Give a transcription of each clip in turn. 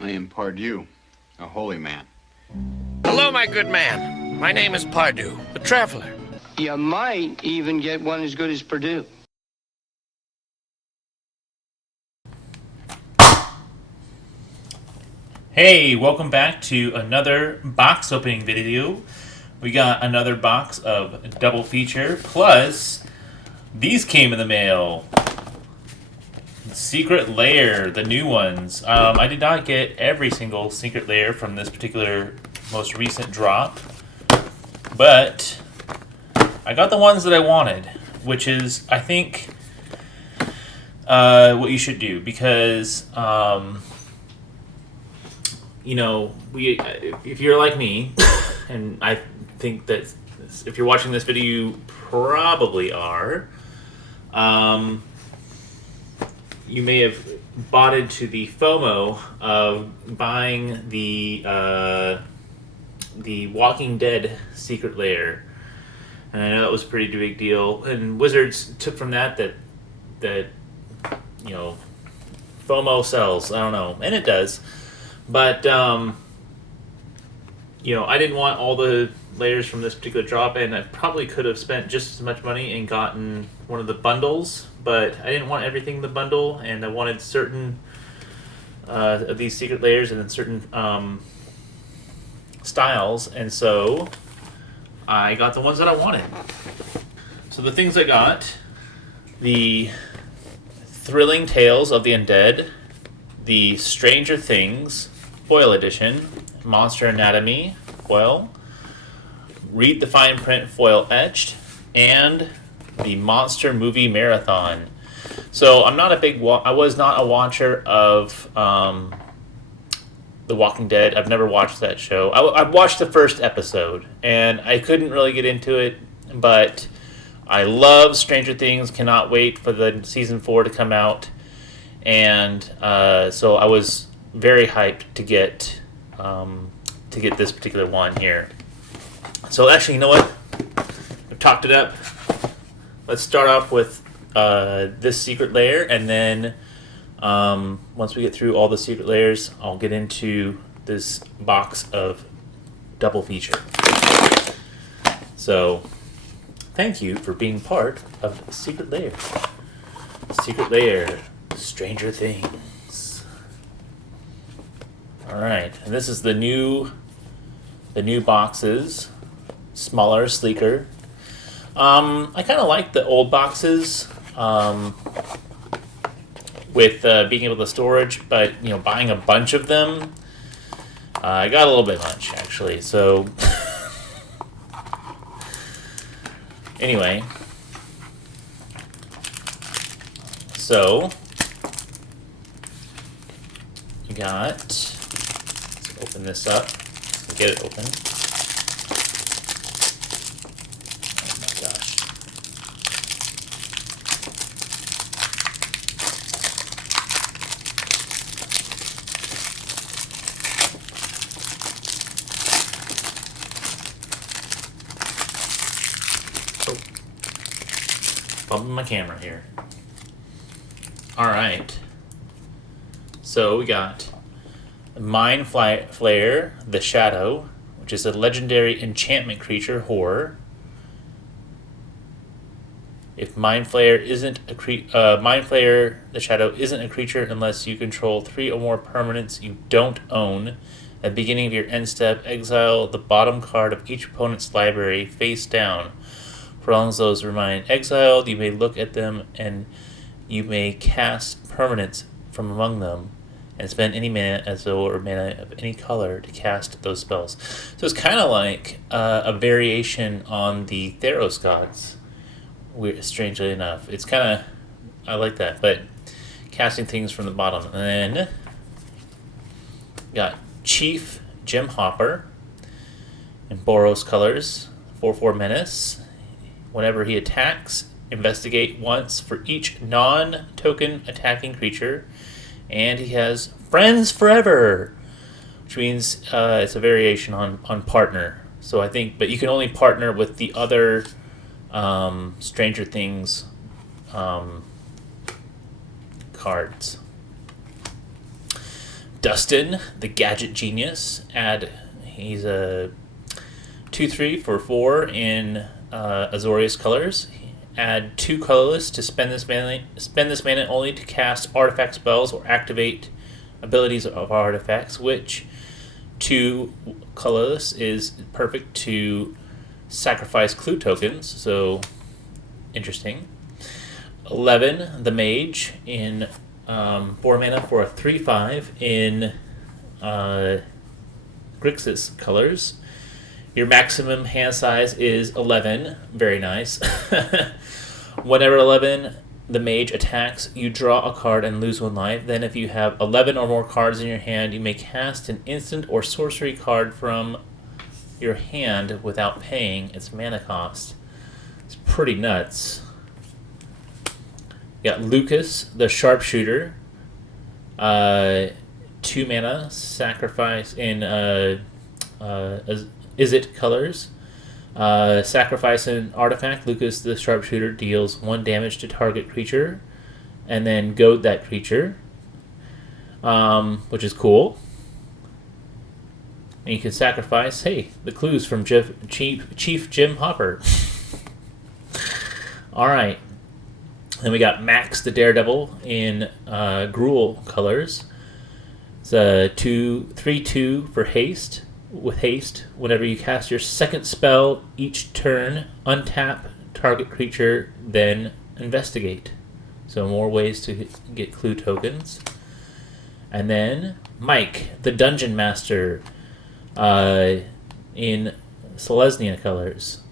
I am Pardieu, a holy man. Hello, my good man. My name is Pardieu, the traveler. You might even get one as good as Purdue. Hey, welcome back to another box opening video. We got another box of double feature, plus these came in the mail. Secret Lair, the new ones. I did not get every single Secret Lair from this particular most recent drop, but I got the ones that I wanted, which is, I think, what you should do, because you know, if you're like me, and I think that if you're watching this video, you probably are, you may have bought into the FOMO of buying the Walking Dead Secret Lair, and I know that was a pretty big deal. And Wizards took from that you know, FOMO sells. I don't know, and it does. But, you know, I didn't want all the layers from this particular drop, and I probably could have spent just as much money and gotten one of the bundles, but I didn't want everything in the bundle, and I wanted certain of these secret layers and then certain styles, and so I got the ones that I wanted. So the things I got: the Thrilling Tales of the Undead, the Stranger Things foil edition, Monster Anatomy foil, Read the Fine Print foil etched, and the Monster Movie Marathon. So I'm not a big I was not a watcher of The Walking Dead. I've never watched that show. I watched the first episode and I couldn't really get into it, but I love Stranger Things. Cannot wait for the season 4 to come out, and so I was very hyped to get this particular one here. So actually, you know what? I've talked it up. Let's start off with this secret layer, and then once we get through all the secret layers, I'll get into this box of double feature. So thank you for being part of Secret Lair. Secret Lair, Stranger Things. All right, and this is the new boxes, smaller, sleeker. I kind of like the old boxes with being able to storage, but you know, buying a bunch of them, I got a little bit much actually. So anyway, so you got. Let's open this up. Get it open. Oh my gosh. Oh. Bumping my camera here. Alright. So we got Mind Flayer, the Shadow, which is a legendary enchantment creature, horror. If Mind Flayer the Shadow isn't a creature unless you control 3 or more permanents you don't own. At the beginning of your end step, exile the bottom card of each opponent's library face down. For as long as those remain exiled, you may look at them and you may cast permanents from among them and spend any mana as though or mana of any color to cast those spells. So it's kind of like a variation on the Theros gods. Strangely enough, it's kind of, I like that, but casting things from the bottom. And then got Chief Jim Hopper in Boros colors, 4/4 menace. Whenever he attacks, investigate once for each non-token attacking creature. And he has Friends Forever, which means it's a variation on partner. So I think, but you can only partner with the other Stranger Things cards. Dustin, the gadget genius. He's a 2/3 for 4 in Azorius colors. Add 2 colorless to spend this mana only to cast artifact spells or activate abilities of artifacts, which 2 colorless is perfect to sacrifice clue tokens, so interesting. 11, the mage, in 4 mana for a 3/5 in Grixis colors. Your maximum hand size is 11. Very nice. Whenever 11, the mage attacks, you draw a card and lose 1 life. Then if you have 11 or more cards in your hand, you may cast an instant or sorcery card from your hand without paying its mana cost. It's pretty nuts. You got Lucas, the sharpshooter. 2 mana, sacrifice in Is It colors. Sacrifice an artifact. Lucas the sharpshooter deals 1 damage to target creature, and then goad that creature, which is cool. And you can sacrifice, the clues from Chief Jim Hopper. Alright. Then we got Max the Daredevil in Gruul colors. It's a 3/2 for haste. With haste, whenever you cast your second spell each turn, untap target creature, then investigate. So more ways to get clue tokens. And then Mike, the Dungeon Master, in Selesnya colors.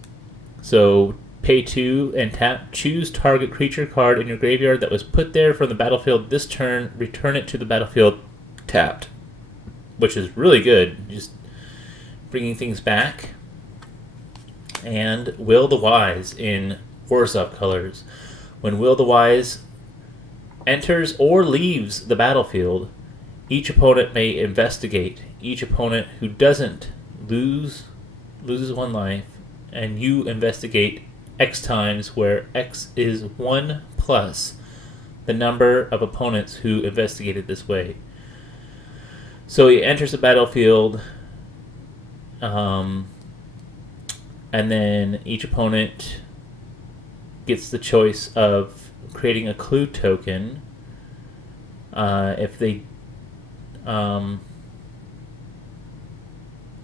So pay 2 and tap. Choose target creature card in your graveyard that was put there from the battlefield this turn. Return it to the battlefield tapped, which is really good. Just bringing things back. And Will the Wise in Warzop colors. When Will the Wise enters or leaves the battlefield, each opponent may investigate. Each opponent who doesn't loses 1 life, and you investigate X times, where X is 1 plus the number of opponents who investigated this way. So he enters the battlefield, and then each opponent gets the choice of creating a clue token. If they, and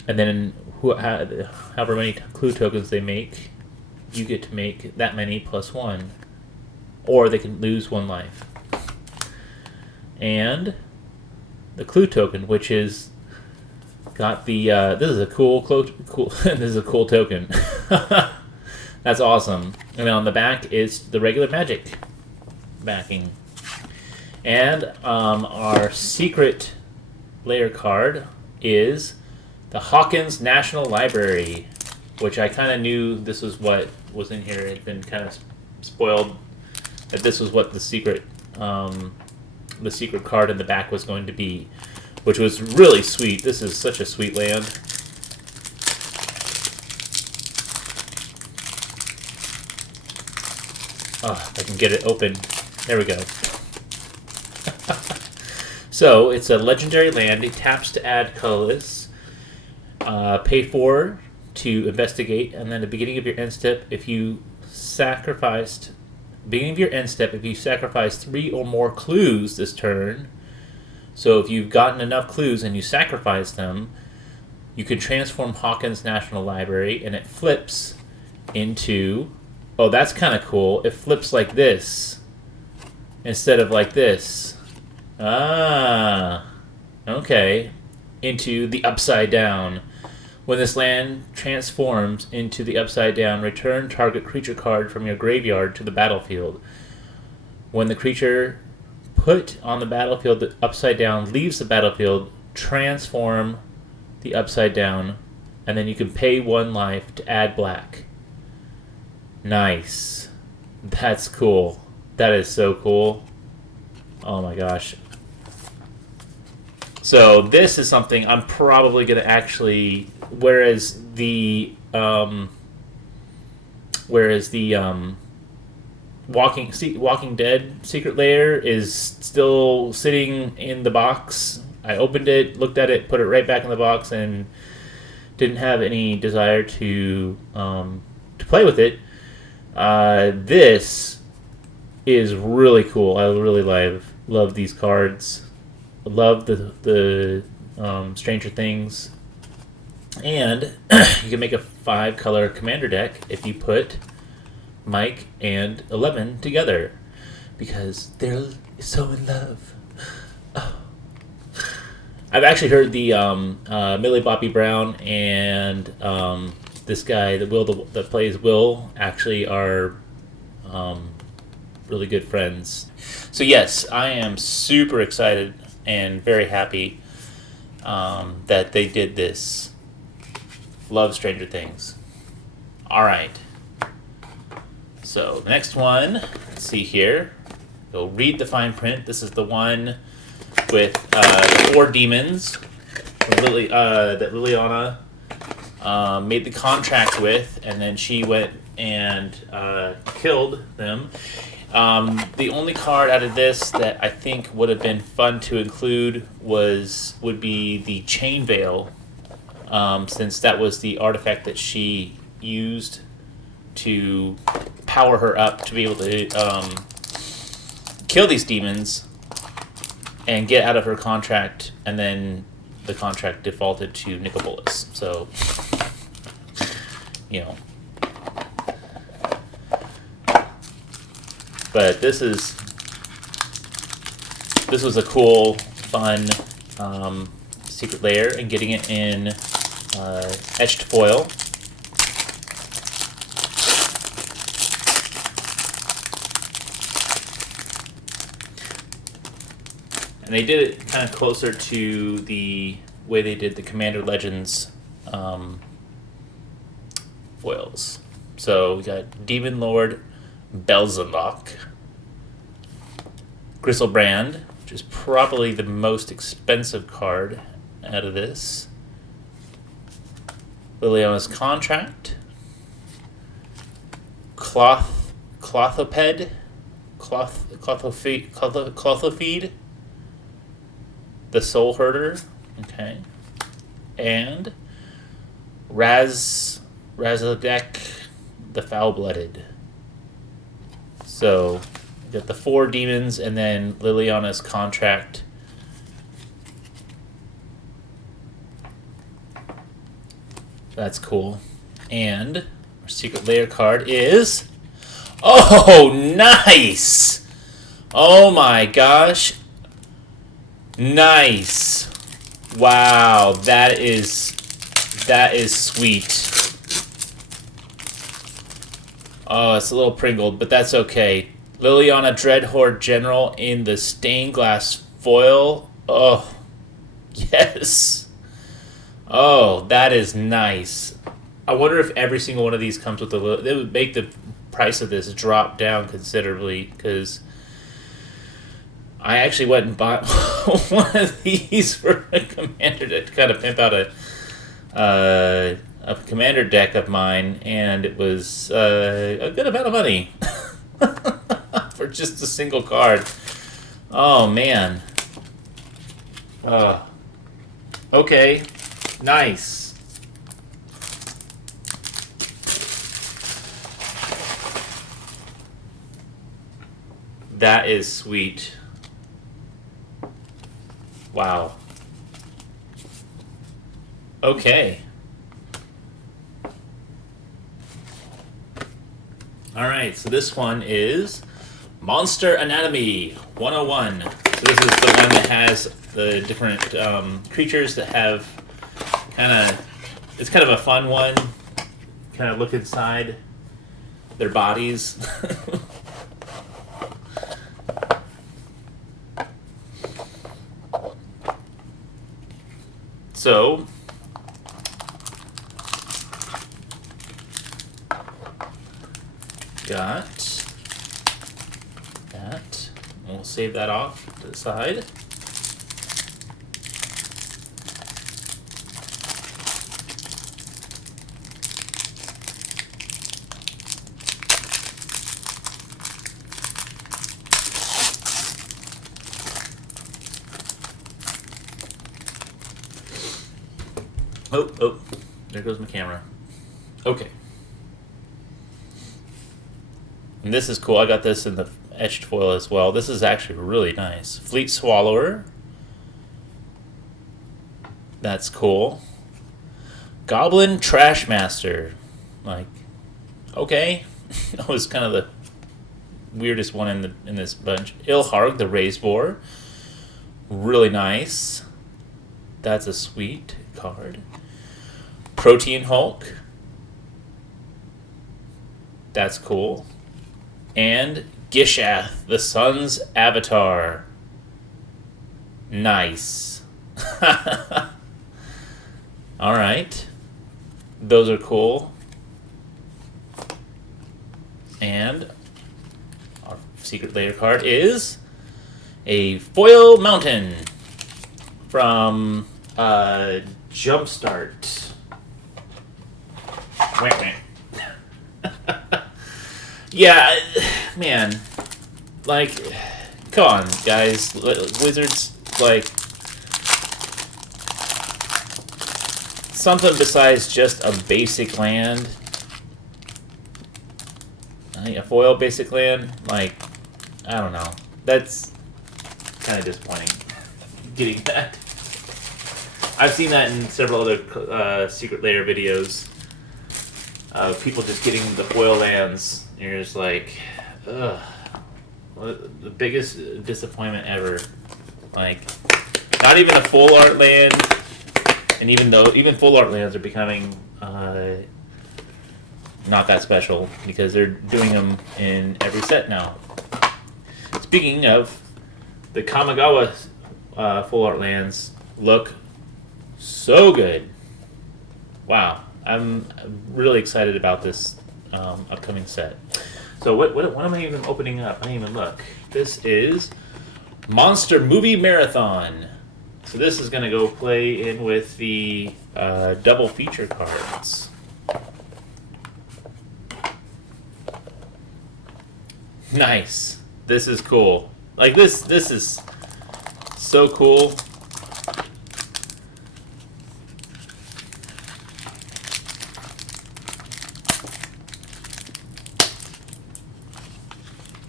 then however many clue tokens they make, you get to make that many plus 1, or they can lose 1 life. And the clue token, which is got the this is a cool this is a cool token. That's awesome. And then on the back is the regular Magic backing. And our secret Lair card is the Hawkins National Library, which I kind of knew this was what was in here. It had been kind of spoiled that this was what the secret card in the back was going to be, which was really sweet. This is such a sweet land. Oh, if I can get it open. There we go. So, it's a legendary land. It taps to add colorless. Pay 4 to investigate, and then at the beginning of your end step, if you sacrificed 3 or more clues this turn, so if you've gotten enough clues and you sacrifice them, you can transform Hawkins National Library, and it flips into, oh, that's kind of cool. It flips like this instead of like this. Ah, okay. Into the Upside Down. When this land transforms into the Upside Down, return target creature card from your graveyard to the battlefield. When the creature put on the battlefield the Upside Down leaves the battlefield, transform the Upside Down, and then you can pay 1 life to add black. Nice. That's cool. That is so cool. Oh my gosh. So this is something I'm probably going to actually, whereas the Walking Dead Secret Lair is still sitting in the box I opened it, looked at it, put it right back in the box, and didn't have any desire to play with it. This is really cool. I really love these cards. I love the Stranger Things, and you can make a 5-color commander deck if you put Mike and 11 together, because they're so in love. Oh. I've actually heard the Millie Bobby Brown and this guy that plays Will actually are really good friends. So yes, I am super excited and very happy that they did this. Love Stranger Things. All right. So the next one, let's see here. Go read the fine print. This is the one with the 4 demons that Liliana made the contract with, and then she went and killed them. The only card out of this that I think would have been fun to include would be the Chain Veil, since that was the artifact that she used to power her up to be able to kill these demons and get out of her contract, and then the contract defaulted to Nicobolus. So, you know. But this was a cool, fun secret layer, and getting it in etched foil. And they did it kind of closer to the way they did the Commander Legends foils. So we got Demon Lord Belzenbach, Griselbrand, which is probably the most expensive card out of this, Liliana's Contract, Clothoped, Clothophed, the Soul Herder, okay, and Razadek, the Foul-Blooded. So, we got the 4 demons, and then Liliana's Contract. That's cool. And our secret layer card is... Oh, nice! Oh my gosh. Nice. Wow, that is sweet. Oh, it's a little pringled, but that's okay. Liliana Dreadhorde General in the stained glass foil. Oh, yes. Oh, that is nice. I wonder if every single one of these comes with a... It would make the price of this drop down considerably, because I actually went and bought one of these for a commander to kind of pimp out a commander deck of mine, and it was a good amount of money for just a single card. Oh, man. Okay. Nice. That is sweet. Wow. Okay. Alright, so this one is Monster Anatomy 101. So this is the one that has the different creatures that have it's kind of a fun one. Kind of look inside their bodies. So, got that. We'll save that off to the side. Oh, there goes my camera. Okay. And this is cool. I got this in the etched foil as well. This is actually really nice. Fleet Swallower. That's cool. Goblin Trashmaster. Like, okay. That was kind of the weirdest one in this bunch. Ilharg, the Raised Boar. Really nice. That's a sweet card. Protein Hulk. That's cool. And Gishath, the Sun's Avatar. Nice. Alright. Those are cool. And our secret layer card is a Foil Mountain from Jumpstart. Yeah, man. Like, come on, guys. Wizards, like, something besides just a basic land. I think a foil basic land, like, I don't know. That's kind of disappointing, getting that. I've seen that in several other Secret Lair videos of people just getting the foil lands. And you're just like, ugh. The biggest disappointment ever. Like, not even a full art land, and even full art lands are becoming not that special because they're doing them in every set now. Speaking of, the Kamigawa full art lands look so good. Wow, I'm really excited about this upcoming set. So what am I even opening up? I didn't even look. This is Monster Movie Marathon. So this is going to go play in with the double feature cards. Nice. This is cool. Like this is so cool.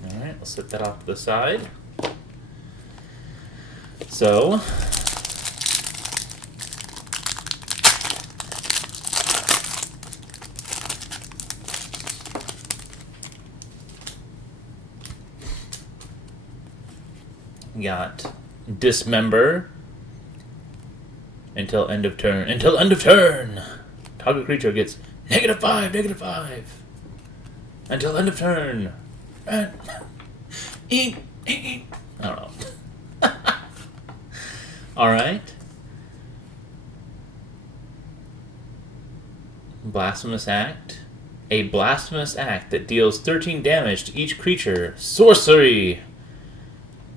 Alright, we'll set that off to the side. So we got Dismember until end of turn. Until end of turn! Target creature gets -5. Until end of turn. And eat. I don't know. Alright. Blasphemous Act. A blasphemous act that deals 13 damage to each creature. Sorcery!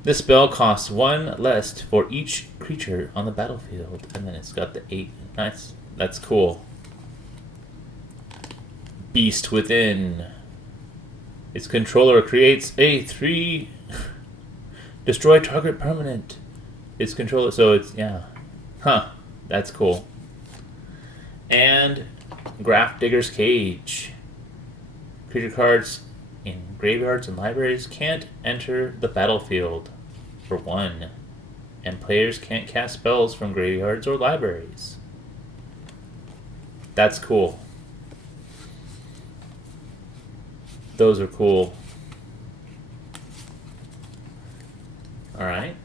This spell costs 1 less for each creature on the battlefield. And then it's got the 8. Nice. That's cool. Beast Within. Its controller creates a 3 destroy target permanent. Its controller, so it's, yeah. Huh. That's cool. And Graph Digger's Cage. Creature cards in graveyards and libraries can't enter the battlefield for 1. And players can't cast spells from graveyards or libraries. That's cool. Those are cool. Alright.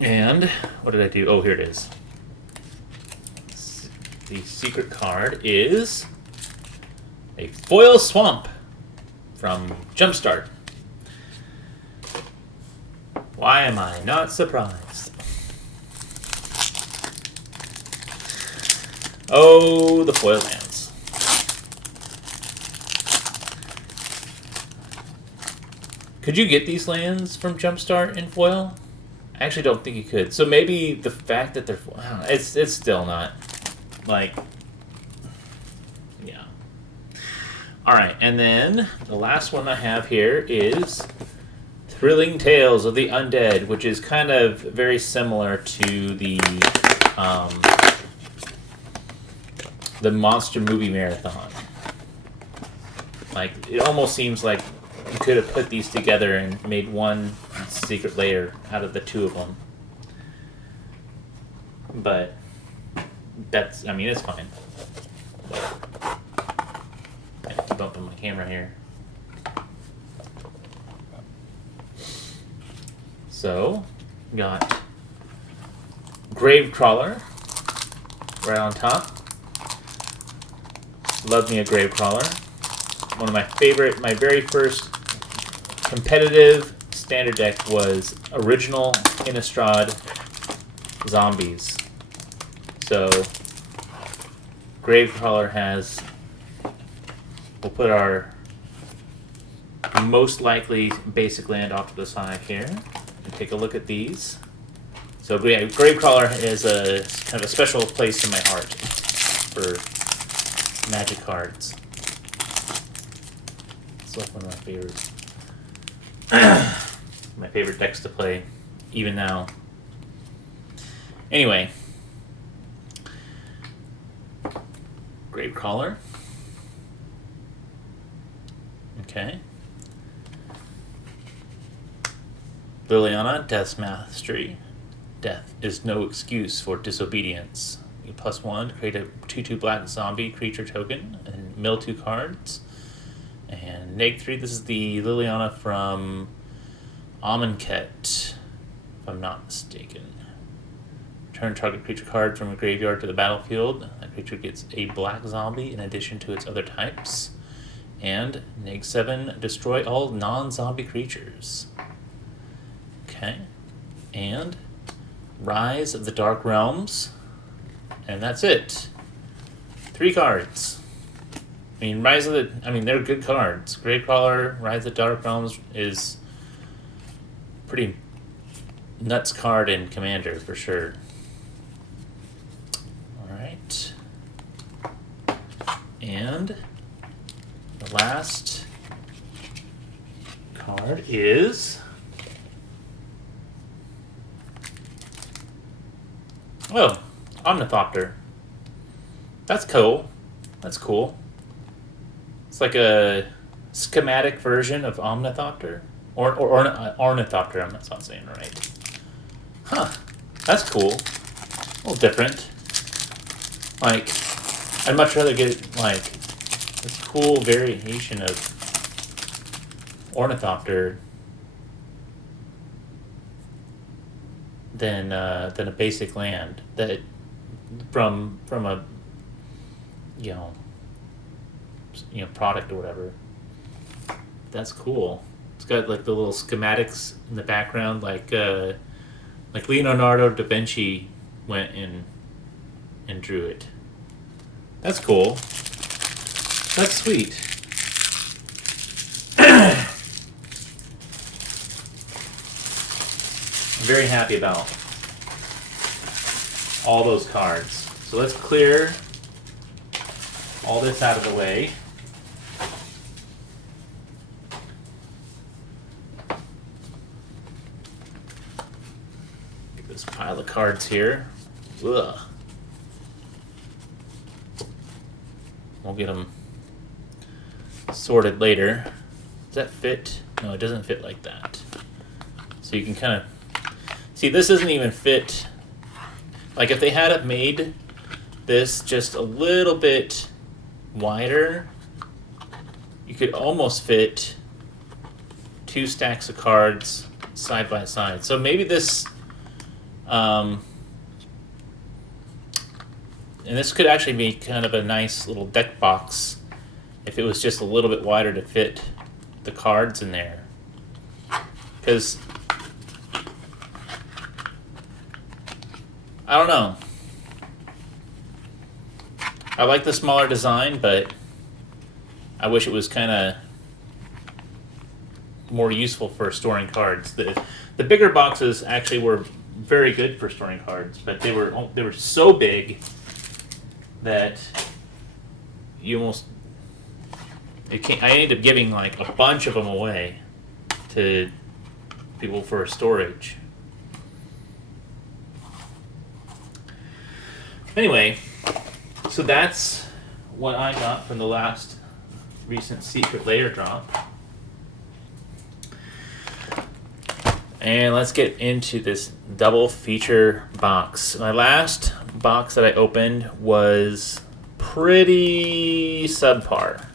And what did I do? Oh, here it is. The secret card is a Foil Swamp from Jumpstart. Why am I not surprised? Oh, the foil lands. Could you get these lands from Jumpstart in foil? I actually don't think you could. So maybe the fact that they're foil, it's still not like, yeah. All right, and then the last one I have here is Thrilling Tales of the Undead, which is kind of very similar to the the monster movie marathon. Like, it almost seems like you could have put these together and made one secret layer out of the two of them. But that's, I mean, it's fine. I keep bumping my camera here. So, got Gravecrawler right on top. Love me a Gravecrawler. One of my favorite, my very first competitive standard deck was original Innistrad Zombies. So, Gravecrawler has, we'll put our most likely basic land off to the side here and take a look at these. So Gravecrawler is a kind of a special place in my heart for Magic cards. It's like one of my favorites. My favorite decks to play, even now. Anyway, Gravecrawler. Okay. Liliana, Death's Mastery. Death is no excuse for disobedience. You +1, create a 2/2 black zombie creature token, and mill 2 cards. And -3, this is the Liliana from Amonkhet, if I'm not mistaken. Return target creature card from a graveyard to the battlefield. That creature gets a black zombie in addition to its other types. And -7, destroy all non-zombie creatures. Okay. And Rise of the Dark Realms. And that's it. 3 cards. I mean, they're good cards. Gravecrawler, Rise of the Dark Realms is pretty nuts card in Commander for sure. Alright. And the last card is... Oh, Omnithopter. That's cool. That's cool. It's like a schematic version of Omnithopter. Or Ornithopter, I'm not saying it right. Huh. That's cool. A little different. Like, I'd much rather get, like, this cool variation of Ornithopter than a basic land that from a you know product or whatever. That's cool. It's got like the little schematics in the background, like Leonardo da Vinci went and drew it. That's cool. That's sweet. I'm very happy about all those cards. So let's clear all this out of the way. Get this pile of cards here. Ugh. We'll get them sorted later. Does that fit? No, it doesn't fit like that. So you can kind of see, this doesn't even fit. Like, if they had it made this just a little bit wider, you could almost fit 2 stacks of cards side by side. So maybe this, and this could actually be kind of a nice little deck box if it was just a little bit wider to fit the cards in there. Because I don't know. I like the smaller design, but I wish it was kind of more useful for storing cards. The bigger boxes actually were very good for storing cards, but they were so big that you almost I ended up giving like a bunch of them away to people for storage. Anyway, so that's what I got from the last recent secret Lair drop. And let's get into this double feature box. My last box that I opened was pretty subpar.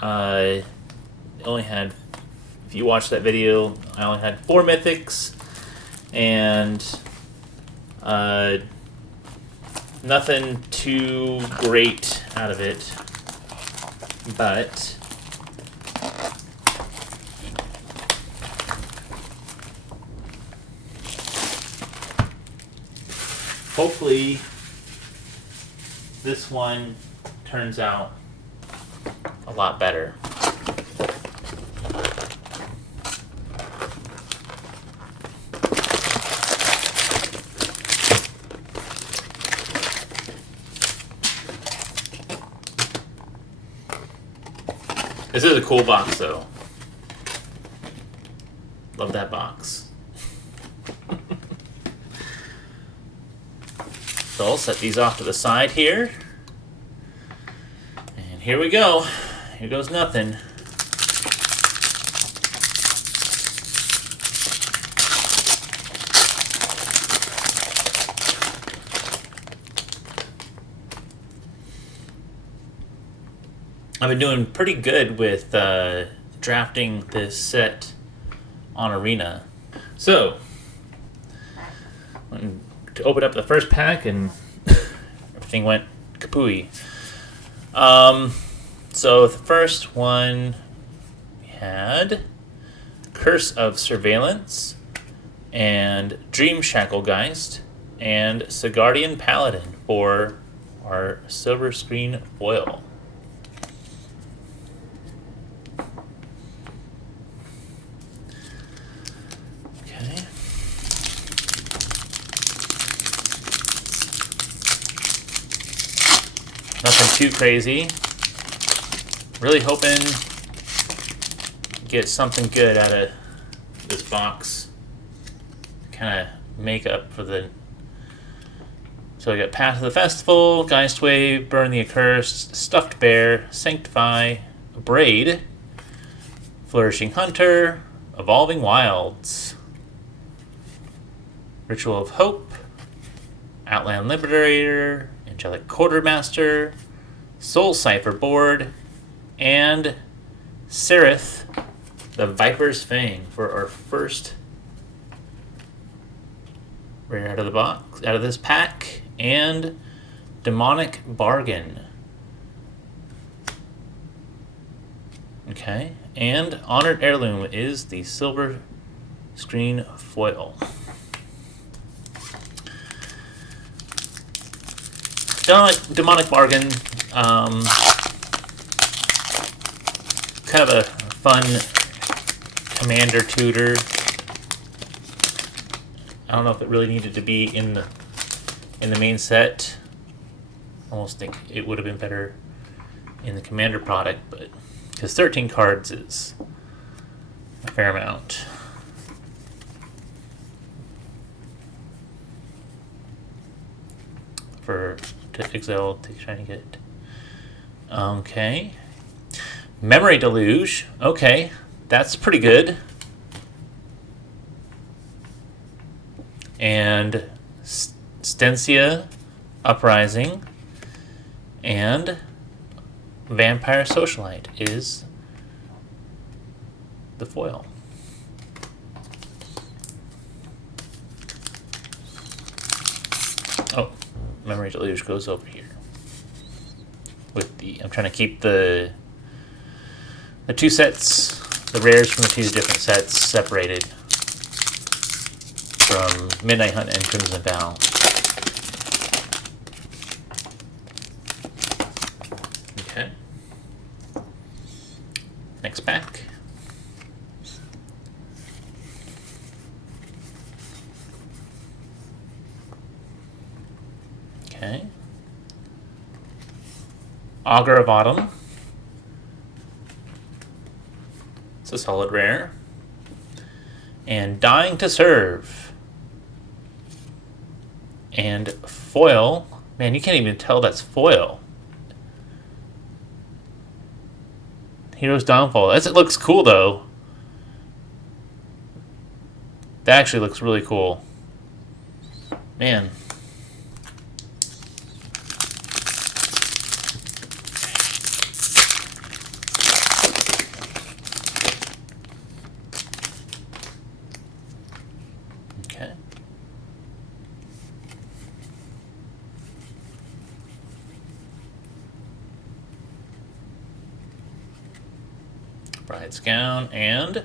I only had, if you watched that video, I only had 4 mythics and nothing too great out of it, but hopefully this one turns out a lot better. This is a cool box, though. Love that box. So I'll set these off to the side here. And here we go. Here goes nothing. I've been doing pretty good with drafting this set on Arena. So, to open up the first pack and everything went kapooey. So the first one we had Curse of Surveillance and Dream Shacklegeist and Sigardian Paladin for our silver screen foil. Nothing too crazy. Really hoping to get something good out of this box. Kind of make up for the... So we got Path of the Festival, Geist Wave, Burn the Accursed, Stuffed Bear, Sanctify, Braid, Flourishing Hunter, Evolving Wilds, Ritual of Hope, Outland Liberator, Angelic Quartermaster, Soul Cipher Board, and Sereth, the Viper's Fang for our first rare out of the box, out of this pack, and Demonic Bargain. Okay, and Honored Heirloom is the silver screen foil. Demonic Bargain, kind of a fun commander tutor. I don't know if it really needed to be in the main set. I almost think it would have been better in the commander product, but because 13 cards is a fair amount. To Excel to try to get. Okay. Memory Deluge. Okay, that's pretty good. And Stensia Uprising and Vampire Socialite is the foil. Oh. Memory Deluge goes over here. With the, I'm trying to keep the two sets, the rares from the two different sets, separated from Midnight Hunt and Crimson Vow. Okay. Next pack. Okay. Augur of Autumn. It's a solid rare. And Dying to Serve. And foil. Man, you can't even tell that's foil. Hero's Downfall. It looks cool, though. That actually looks really cool. Man. Okay. Bride's Gown and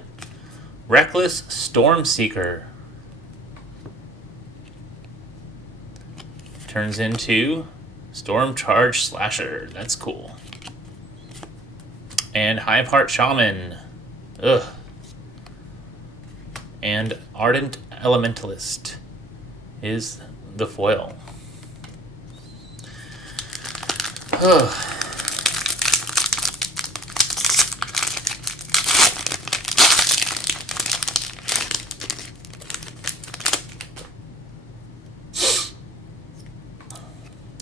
Reckless Stormseeker. Turns into Storm Charge Slasher. That's cool. And Hiveheart Shaman. Ugh. And Ardent Elementalist is the foil. Ugh.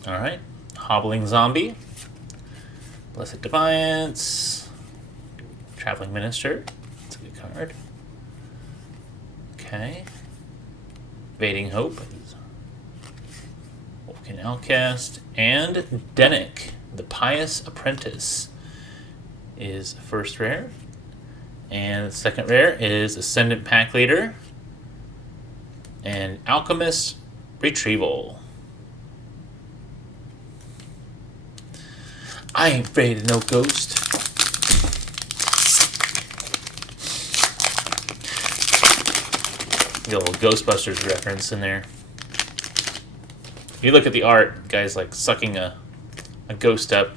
Alright. Hobbling Zombie. Blessed Defiance. Traveling Minister. That's a good card. Okay. Evading Hope. Vulcan Outcast. And Denick, the Pious Apprentice, is first rare. And the second rare is Ascendant Pack Leader. And Alchemist Retrieval. I ain't afraid of no ghost. The little Ghostbusters reference in there. If you look at the art, the guy's like sucking a ghost up.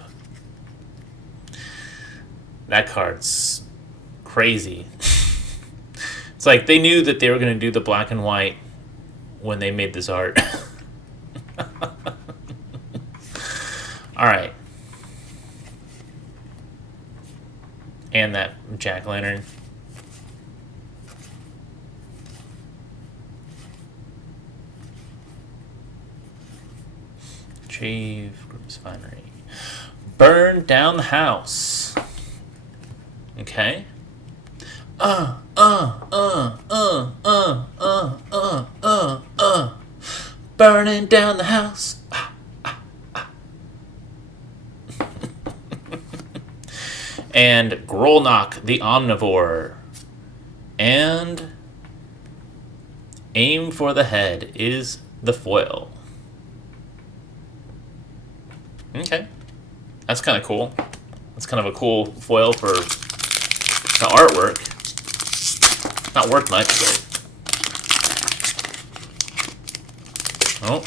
That card's crazy. It's like they knew that they were going to do the black and white when they made this art. Alright. And that jack-o'-lantern. Retrieve, Group's Finery. Burn down the house. Okay. Burning down the house. And Grolnok the Omnivore. And Aim for the Head is the foil. Okay. That's kind of cool. That's kind of a cool foil for the artwork. Not worth much, but... Oh.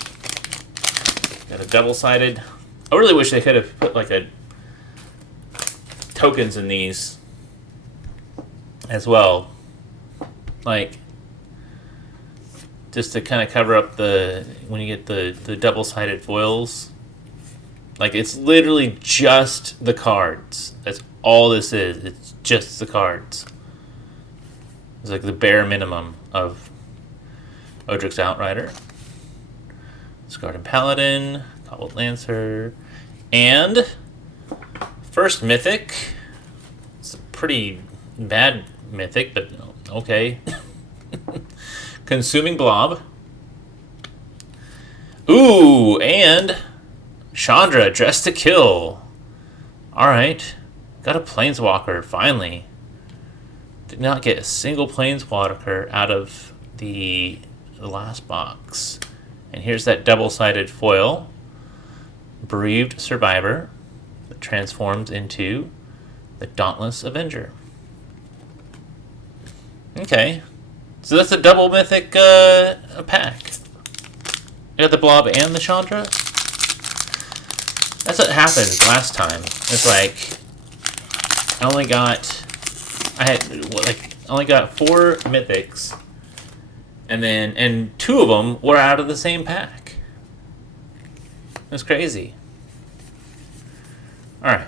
Got a double-sided... I really wish they could have put like a... tokens in these as well, like just to kind of cover up the when you get the double-sided foils. Like it's literally just the cards. That's all this is. It's just the cards. It's like the bare minimum of Odric's Outrider, Scarred Paladin, Cobbled Lancer, and first mythic. It's a pretty bad mythic, but okay. Consuming Blob. Ooh, and Chandra, Dressed to Kill. Alright. Got a Planeswalker, finally. Did not get a single Planeswalker out of the last box. And here's that double-sided foil. Bereaved Survivor. That transforms into the Dauntless Avenger. Okay. So that's a double mythic pack. You got the Blob and the Chandra? That's what happened last time. It's like I only got 4 mythics, and 2 of them were out of the same pack. It was crazy. Alright.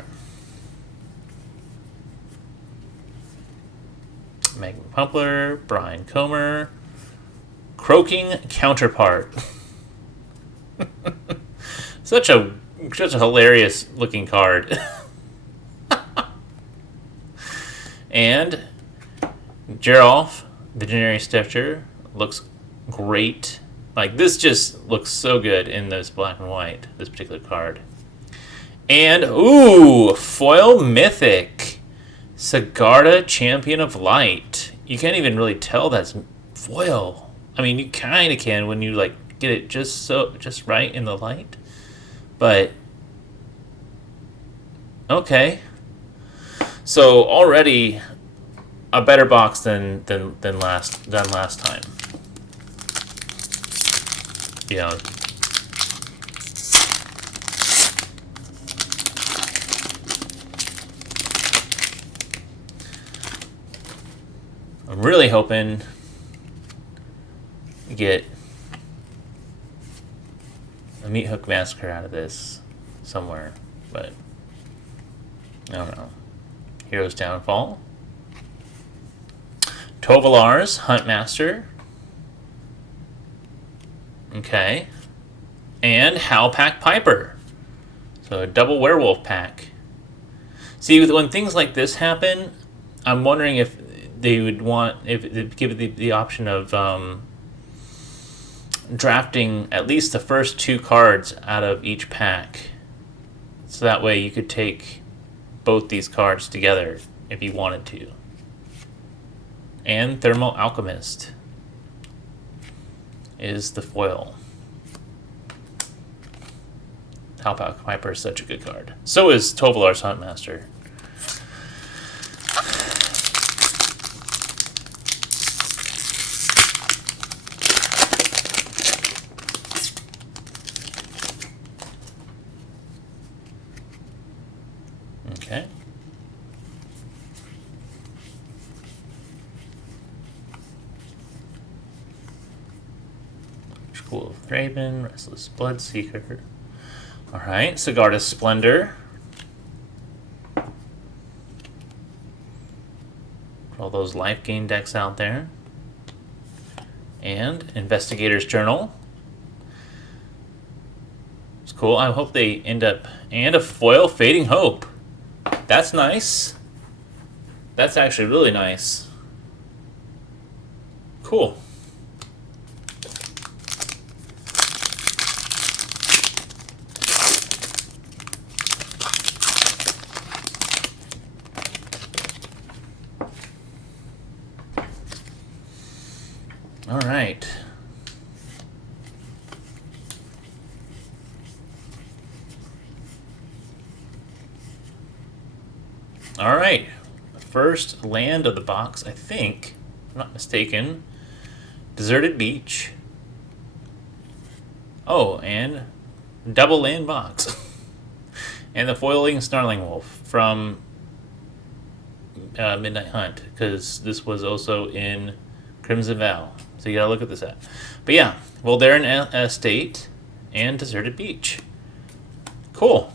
Magma Pumpler, Brian Comer, Croaking Counterpart. such a hilarious looking card. And Gerolf, Visionary Stitcher, looks great. Like, this just looks so good in this black and white, this particular card. And, ooh, foil mythic. Sigarda, Champion of Light. You can't even really tell that's foil. I mean, you kind of can when you, like, get it just right in the light. But, okay. So, already a better box than last time. You know, I'm really hoping to get a Meat Hook Massacre out of this somewhere, but I don't know. Hero's Downfall. Tovalar's Huntmaster. Okay. And Howlpack Piper. So a double werewolf pack. See, when things like this happen, I'm wondering if they would want, if they'd give the option of drafting at least the first 2 cards out of each pack. So that way you could take both these cards together if you wanted to. And Thermal Alchemist is the foil. Howlpack Piper is such a good card. So is Tovalar's Huntmaster. Okay. School of Thraben, Restless Bloodseeker. Alright, Sigarda's Splendor. For all those life gain decks out there. And Investigator's Journal. It's cool. I hope they end up... And a foil Fading Hope. That's nice. That's actually really nice. Cool. All right. All right. First land of the box, I think, if I'm not mistaken. Deserted Beach. Oh, and double land box. And the Foiling Snarling Wolf from Midnight Hunt, because this was also in Crimson Vow. So you gotta look at this at. But yeah, Voldaren Estate and Deserted Beach. Cool.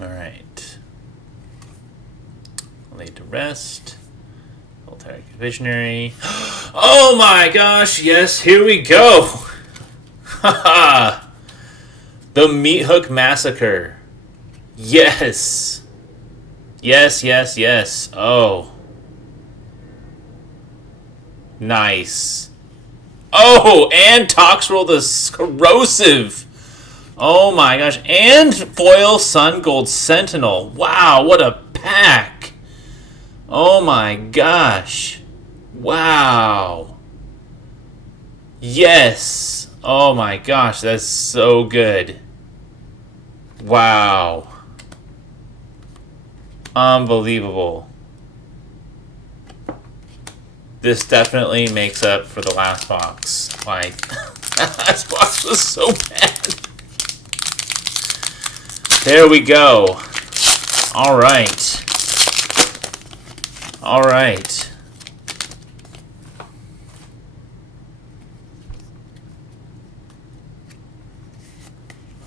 All right. Laid to Rest. Voltaic Visionary. Oh my gosh, yes, here we go. Haha. The Meat Hook Massacre. Yes. Yes, yes, yes. Oh. Nice. Oh, and Toxrill the Corrosive. Oh my gosh. And Foil Sun Gold Sentinel. Wow, what a pack. Oh my gosh. Wow. Yes. Oh my gosh, that's so good. Wow. Unbelievable. This definitely makes up for the last box. Like, that last box was so bad. There we go. All right. All right.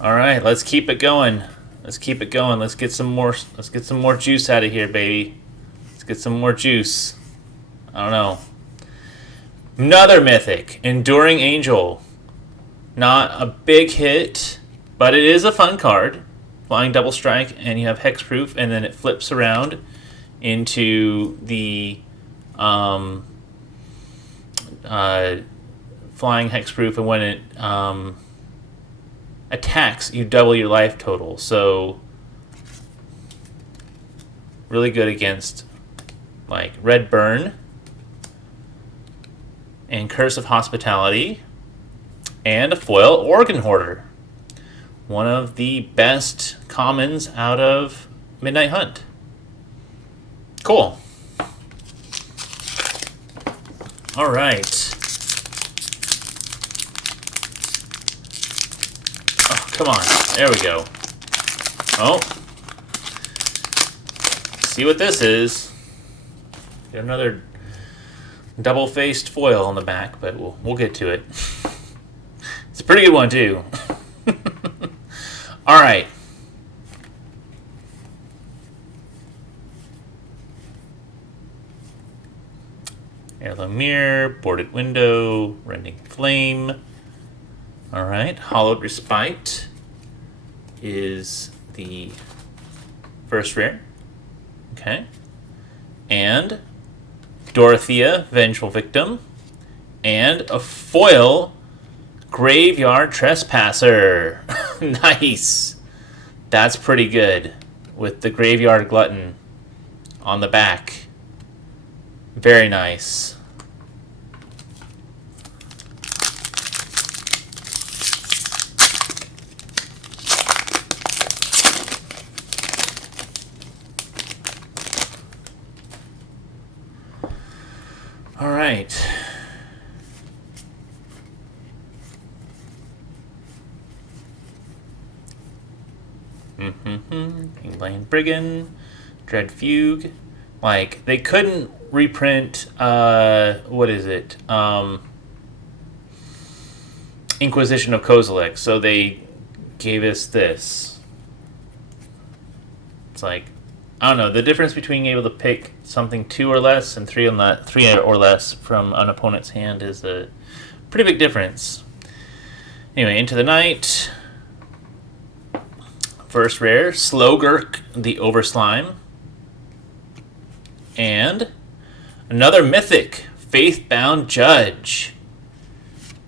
All right, let's keep it going. Let's keep it going. Let's get some more. Let's get some more juice out of here, baby. Let's get some more juice. I don't know. Another mythic, Enduring Angel. Not a big hit, but it is a fun card. Flying double strike, and you have hexproof, and then it flips around into the flying hexproof, and when it attacks, you double your life total. So really good against like Red Burn and Curse of Hospitality and a foil Organ Hoarder. One of the best commons out of Midnight Hunt. Cool. All right. Oh, come on. There we go. Oh. See what this is. Got another double-faced foil on the back, but we'll get to it. It's a pretty good one, too. All right. Heirloom Mirror, Boarded Window, Rending Flame. All right. Hollowed Respite is the first rare. Okay. And Dorothea, Vengeful Victim. And a foil Graveyard Trespasser. Nice. That's pretty good. With the Graveyard Glutton on the back. Very nice. All right. England Brigand, Dread Fugue. Like, they couldn't reprint, what is it? Inquisition of Kozilek, so they gave us this. It's like, I don't know, the difference between being able to pick something 2 or less and 3 or less from an opponent's hand is a pretty big difference. Anyway, Into the Night. First rare, Slogurk the Overslime. And another mythic, Faithbound Judge.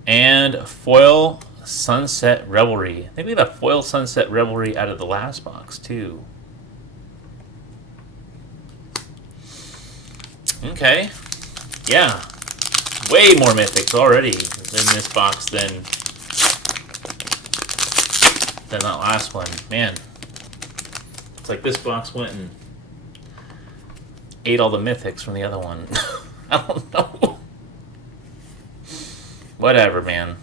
And a foil Sunset Revelry. I think we have a foil Sunset Revelry out of the last box, too. Okay. Yeah. Way more mythics already in this box than that last one. Man. It's like this box went and ate all the mythics from the other one. I don't know. Whatever, man.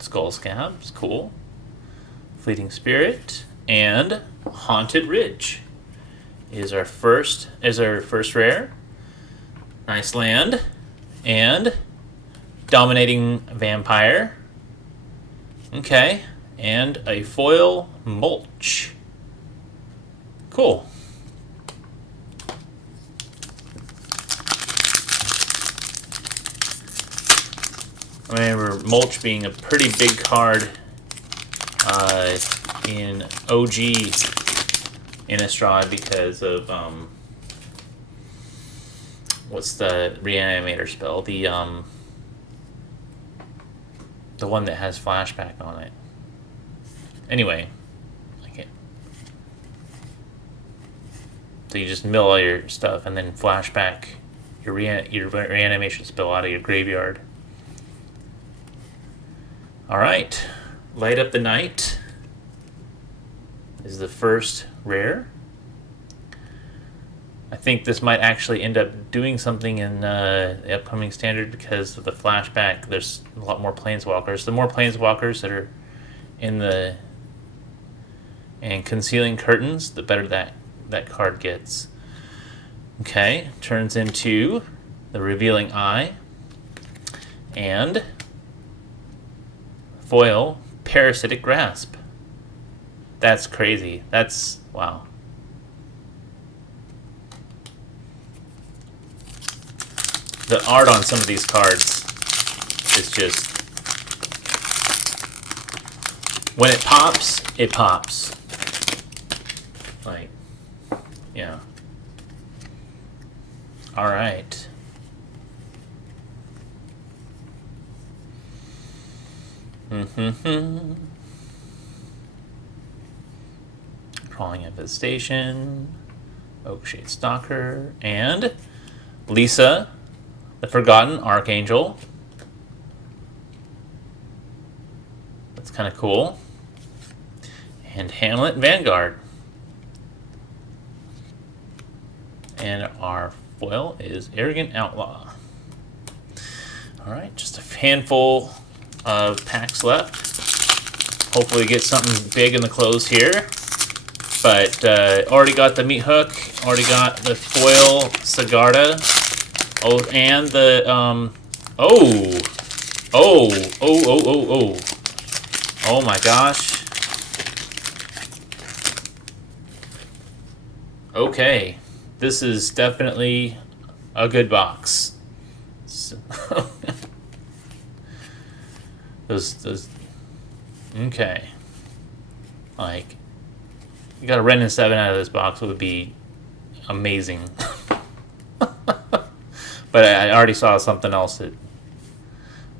Skull Scabs, cool. Fleeting Spirit and Haunted Ridge is our first rare. Nice land. And Dominating Vampire. Okay. And a foil Mulch. Cool. I remember Mulch being a pretty big card in OG Innistrad because of what's the Reanimator spell? The one that has flashback on it. Anyway, I can't. So you just mill all your stuff and then flashback your reanimation spell out of your graveyard. All right, Light Up the Night is the first rare. I think this might actually end up doing something in the upcoming standard because of the flashback. There's a lot more planeswalkers. The more planeswalkers that are in the and concealing curtains, the better that card gets. Okay, turns into the Revealing Eye. And foil Parasitic Grasp. That's crazy. That's, wow. The art on some of these cards is just, when it pops, it pops. Like, yeah. All right. Crawling Infestation, Oakshade Stalker, and Lisa, the Forgotten Archangel. That's kind of cool. And Hamlet Vanguard. And our foil is Arrogant Outlaw. Alright, just a handful of packs left. Hopefully get something big in the close here. But already got the Meat Hook, already got the foil Sigarda. Oh, and the, oh my gosh. Okay, this is definitely a good box. So those, okay. Like, you got a Ren and 7 out of this box, it would be amazing. But I already saw something else that...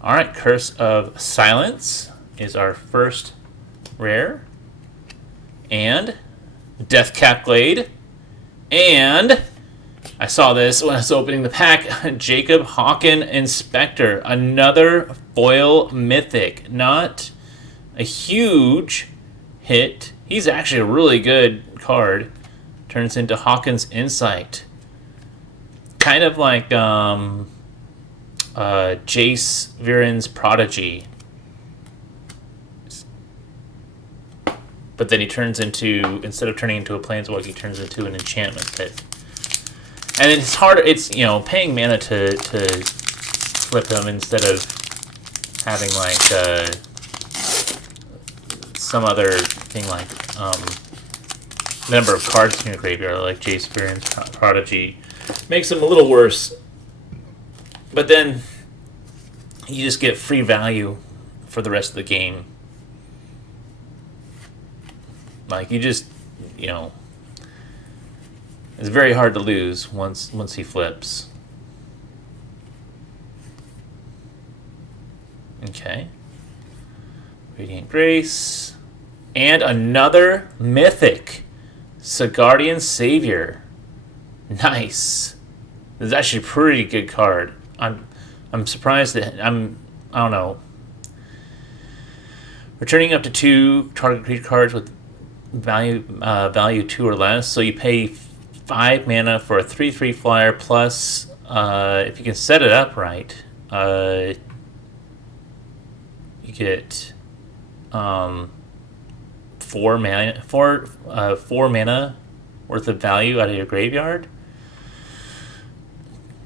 Alright, Curse of Silence is our first rare. And Deathcap Glade. And I saw this when I was opening the pack. Jacob Hawken Inspector. Another foil mythic. Not a huge hit. He's actually a really good card. Turns into Hawkins Insight. Kind of like Jace Viren's Prodigy. But then he turns into, instead of turning into a Planeswalker, he turns into an enchantment pit. And it's harder, it's, you know, paying mana to flip him instead of having like some other thing like number of cards in your graveyard, like Jace Viren's Prodigy. Makes them a little worse. But then you just get free value for the rest of the game. Like, you just, you know, it's very hard to lose once he flips. Okay. Radiant Grace. And another mythic. Sigardian Savior. Nice. This is actually a pretty good card. I'm surprised that I don't know. Returning up to 2 target creature cards with value 2 or less. So you pay 5 mana for a 3/3 flyer plus if you can set it up right, you get 4 mana worth of value out of your graveyard.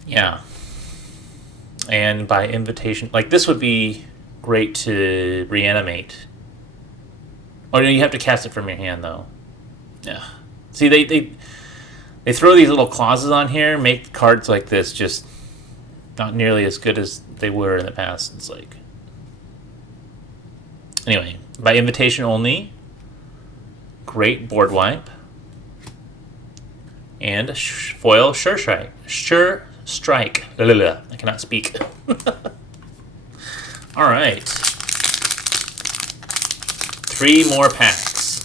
Yeah. And by invitation, like, this would be great to reanimate. Oh, no, you have to cast it from your hand, though. Yeah. See, they throw these little clauses on here, make cards like this just not nearly as good as they were in the past. It's like... Anyway, by invitation only, great board wipe. And foil Sure Strike. Sure Strike. I cannot speak. All right. 3 more packs.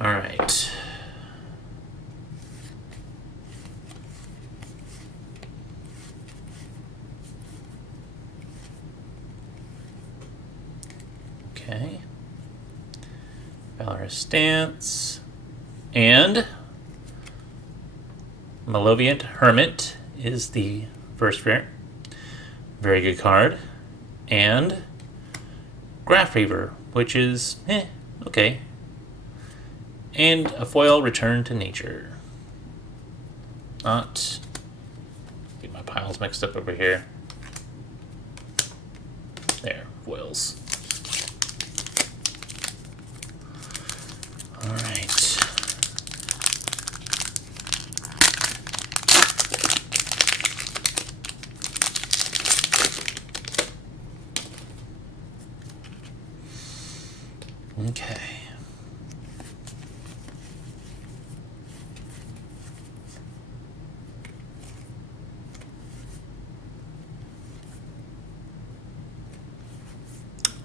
All right. Okay. Valorous Stance. And Malevolent Hermit is the first rare. very good card. And Graph Reaver, which is, okay. And a foil, Return to Nature. Not... Get my piles mixed up over here. There, foils. Alright. Okay.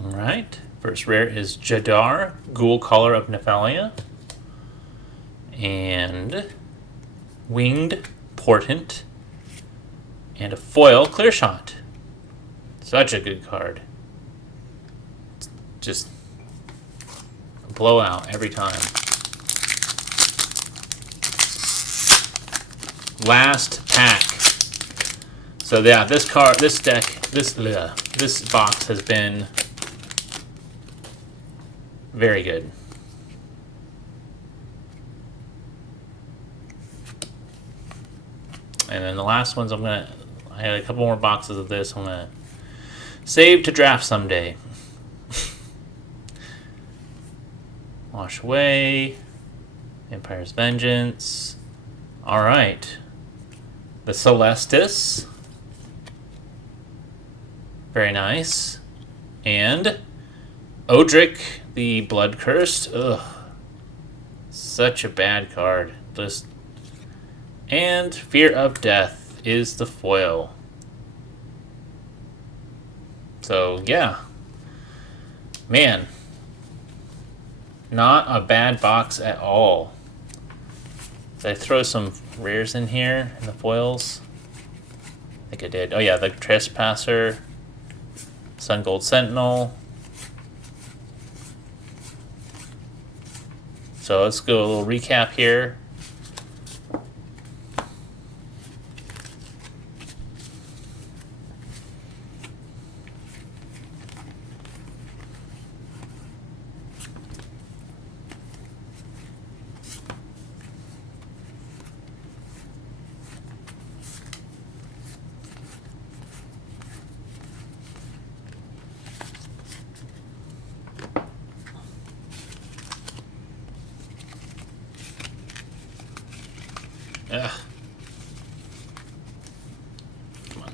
All right. First rare is Jadar, Ghoul Caller of Nephalia. And Winged Portent. And a foil Clear Shot. Such a good card. Just a blowout every time. Last pack. So yeah, this deck, this box has been very good. And then the last ones I had a couple more boxes of this I'm gonna save to draft someday. Wash Away, Empire's Vengeance. Alright. The Celestis. Very nice. And Odric, the Blood Cursed. Ugh. Such a bad card. Just. And Fear of Death is the foil. So, yeah. Man. Not a bad box at all. Did I throw some rares in here in the foils? I think I did. Oh yeah, the Trespasser, Sun Gold Sentinel. So let's go a little recap here. Ugh. Come on.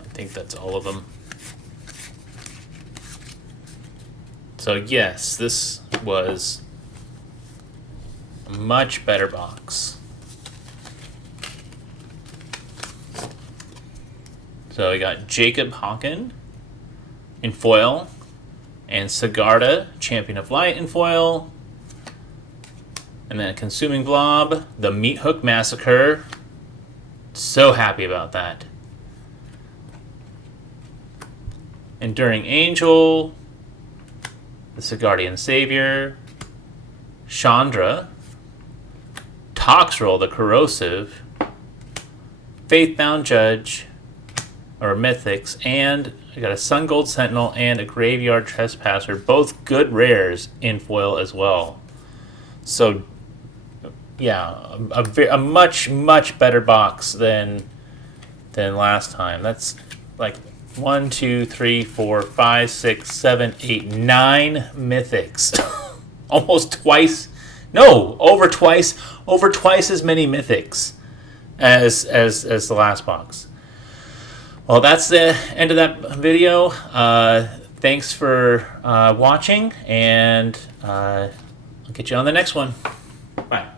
I think that's all of them. So yes, this was a much better box. So we got Jacob Hawken in foil, and Sigarda, Champion of Light in foil, and then a Consuming Blob, the Meat Hook Massacre. So happy about that. Enduring Angel, the Sigardian Savior, Chandra, Toxrill, the Corrosive, Faithbound Judge, or Mythics, and I got a Sun Gold Sentinel and a Graveyard Trespasser, both good rares in foil as well. So, yeah, a much, much better box than last time. That's like 1, 2, 3, 4, 5, 6, 7, 8, 9 Mythics. Almost twice. No, over twice as many Mythics as the last box. Well, that's the end of that video. Thanks for watching, and I'll get you on the next one. Bye.